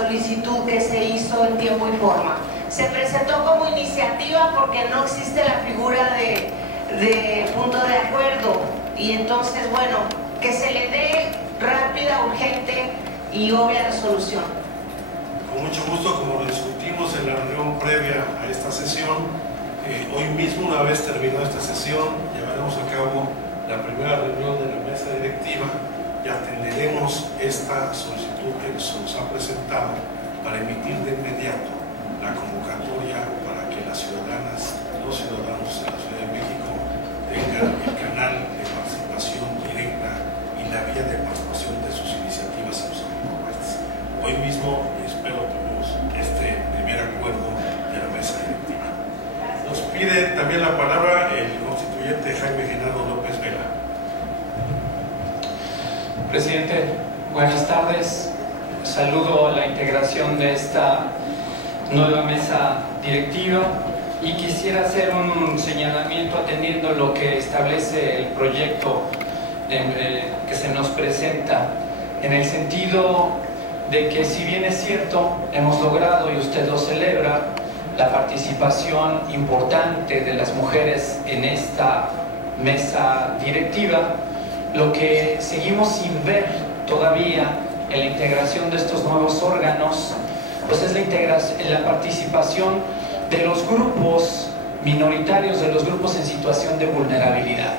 solicitud que se hizo en tiempo y forma. Se presentó como iniciativa porque no existe la figura de punto de acuerdo, y entonces, bueno, que se le dé rápida, urgente y obvia resolución. Con mucho gusto, como lo discutimos en la reunión previa a esta sesión, hoy mismo, una vez terminada esta sesión, llevaremos a cabo la primera reunión de la mesa directiva y atenderemos esta solicitud que se nos ha presentado para emitir de inmediato la convocatoria para que las ciudadanas, los ciudadanos de la Ciudad de México tengan el canal de participación directa y la vía de participación de sus iniciativas en sus propuestas. Hoy mismo espero que tengamos este primer acuerdo de la mesa directiva. Nos pide también la palabra el constituyente Jaime Genaro López Vela. Presidente, buenas tardes. Saludo a la integración de esta nueva mesa directiva y quisiera hacer un señalamiento atendiendo lo que establece el proyecto que se nos presenta, en el sentido de que, si bien es cierto, hemos logrado, y usted lo celebra, la participación importante de las mujeres en esta mesa directiva, lo que seguimos sin ver todavía en la integración de estos nuevos órganos, pues es la participación de los grupos minoritarios, de los grupos en situación de vulnerabilidad,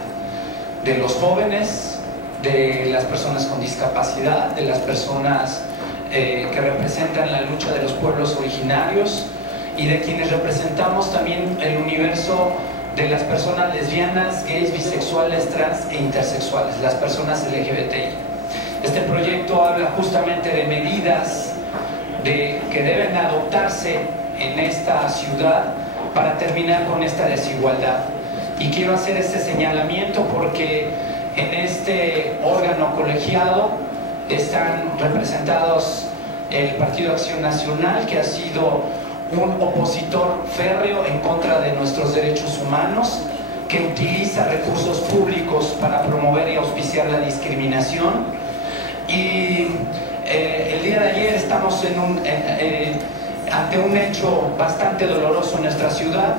de los jóvenes, de las personas con discapacidad, de las personas que representan la lucha de los pueblos originarios y de quienes representamos también el universo de las personas lesbianas, gays, bisexuales, trans e intersexuales, las personas LGBTI. Este proyecto habla justamente de medidas que deben adoptarse en esta ciudad para terminar con esta desigualdad. Y quiero hacer este señalamiento porque en este órgano colegiado están representados el Partido Acción Nacional, que ha sido un opositor férreo en contra de nuestros derechos humanos, que utiliza recursos públicos para promover y auspiciar la discriminación. Y el día de ayer estamos ante un hecho bastante doloroso en nuestra ciudad,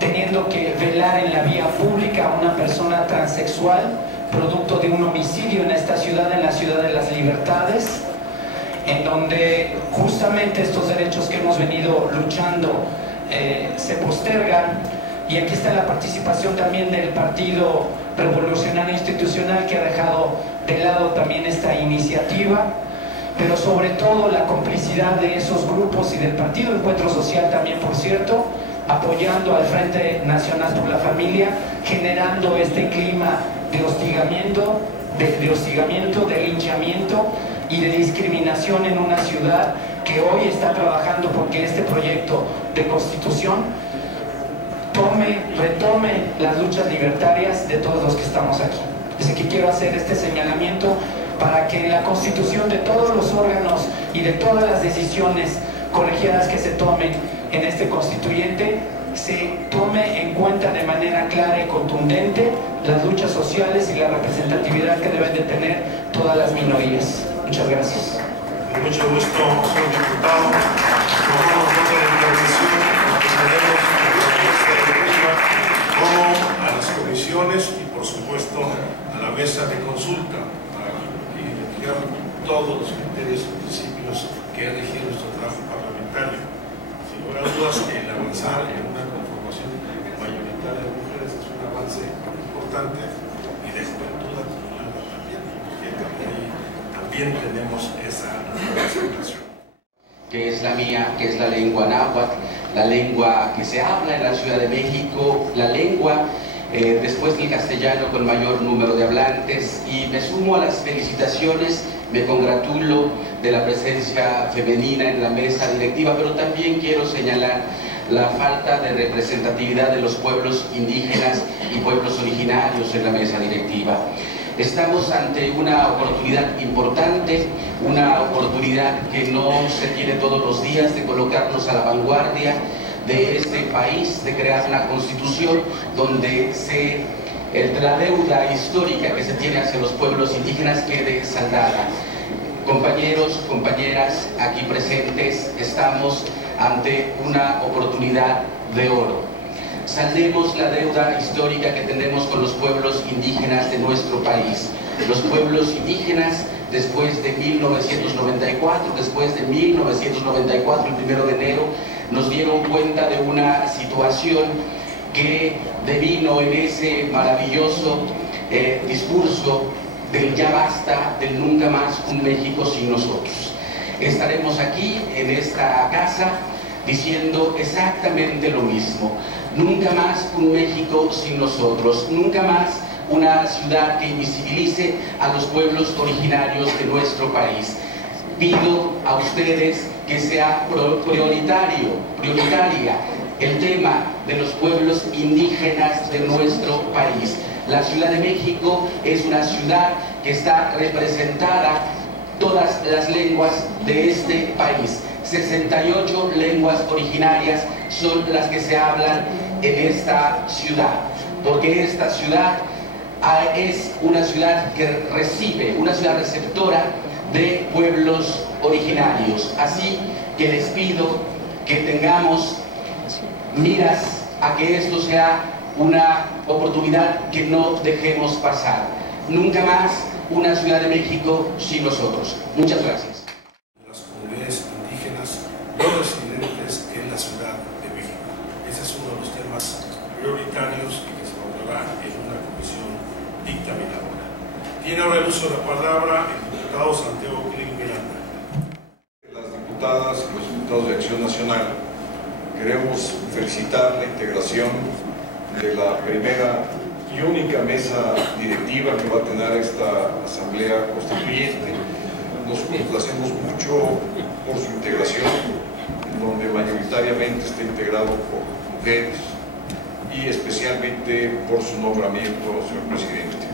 teniendo que velar en la vía pública a una persona transexual, producto de un homicidio en esta ciudad, en la Ciudad de las Libertades, en donde justamente estos derechos que hemos venido luchando se postergan. Y aquí está la participación también del Partido Revolucionario Institucional, que ha dejado de lado también esta iniciativa, pero sobre todo la complicidad de esos grupos y del Partido Encuentro Social también, por cierto, apoyando al Frente Nacional por la Familia, generando este clima de hostigamiento, de linchamiento y de discriminación en una ciudad que hoy está trabajando porque este proyecto de constitución retome las luchas libertarias de todos los que estamos aquí. Así que quiero hacer este señalamiento para que en la constitución de todos los órganos y de todas las decisiones colegiadas que se tomen en este constituyente, se tome en cuenta de manera clara y contundente las luchas sociales y la representatividad que deben de tener todas las minorías. Muchas gracias. Con mucho gusto, señor diputado. Tomamos nota de la intervención, procederemos a la mesa directiva, como a las comisiones y, por supuesto, a la mesa de consulta para identificar todos los criterios y principios que ha regido nuestro trabajo parlamentario. Sin lugar a dudas, el avanzar en una conformación mayoritaria de mujeres es un avance importante, y de juventud acumulada también, porque también tenemos esa representación. Que es la mía, que es la lengua náhuatl, la lengua que se habla en la Ciudad de México, la lengua después del castellano con mayor número de hablantes, y me sumo a las felicitaciones, me congratulo de la presencia femenina en la mesa directiva, pero también quiero señalar la falta de representatividad de los pueblos indígenas y pueblos originarios en la mesa directiva. Estamos ante una oportunidad importante, una oportunidad que no se tiene todos los días, de colocarnos a la vanguardia de este país, de crear una constitución donde la deuda histórica que se tiene hacia los pueblos indígenas quede saldada. Compañeros, compañeras, aquí presentes, estamos ante una oportunidad de oro. Saldemos la deuda histórica que tenemos con los pueblos indígenas de nuestro país. Los pueblos indígenas, después de 1994, el 1 de enero, nos dieron cuenta de una situación que devino en ese maravilloso discurso del ya basta, del nunca más un México sin nosotros. Estaremos aquí en esta casa diciendo exactamente lo mismo. Nunca más un México sin nosotros, nunca más una ciudad que invisibilice a los pueblos originarios de nuestro país. Pido a ustedes que sea prioritaria el tema de los pueblos indígenas de nuestro país. La Ciudad de México es una ciudad que está representada todas las lenguas de este país. 68 lenguas originarias son las que se hablan en esta ciudad, porque esta ciudad es una ciudad que recibe, una ciudad receptora de pueblos originarios. Así que les pido que tengamos miras a que esto sea una oportunidad que no dejemos pasar. Nunca más una Ciudad de México sin nosotros. Muchas gracias. Las comunidades indígenas no residentes en la Ciudad de México. Ese es uno de los temas prioritarios y que se abordará en una comisión dictaminadora. Tiene ahora el uso de la palabra el diputado Santiago Krill Miranda. Las diputadas y los diputados de Acción Nacional queremos felicitar la integración de la primera y única mesa directiva que va a tener esta Asamblea Constituyente. Nos complacemos mucho por su integración, en donde mayoritariamente está integrado por mujeres y especialmente por su nombramiento, señor presidente.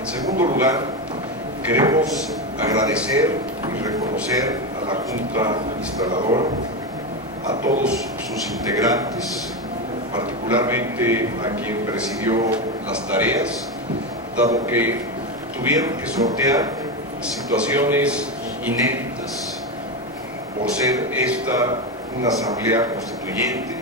En segundo lugar, queremos agradecer y reconocer a la Junta Instaladora, a todos sus integrantes, particularmente a quien presidió las tareas, dado que tuvieron que sortear situaciones inéditas por ser esta una asamblea constituyente.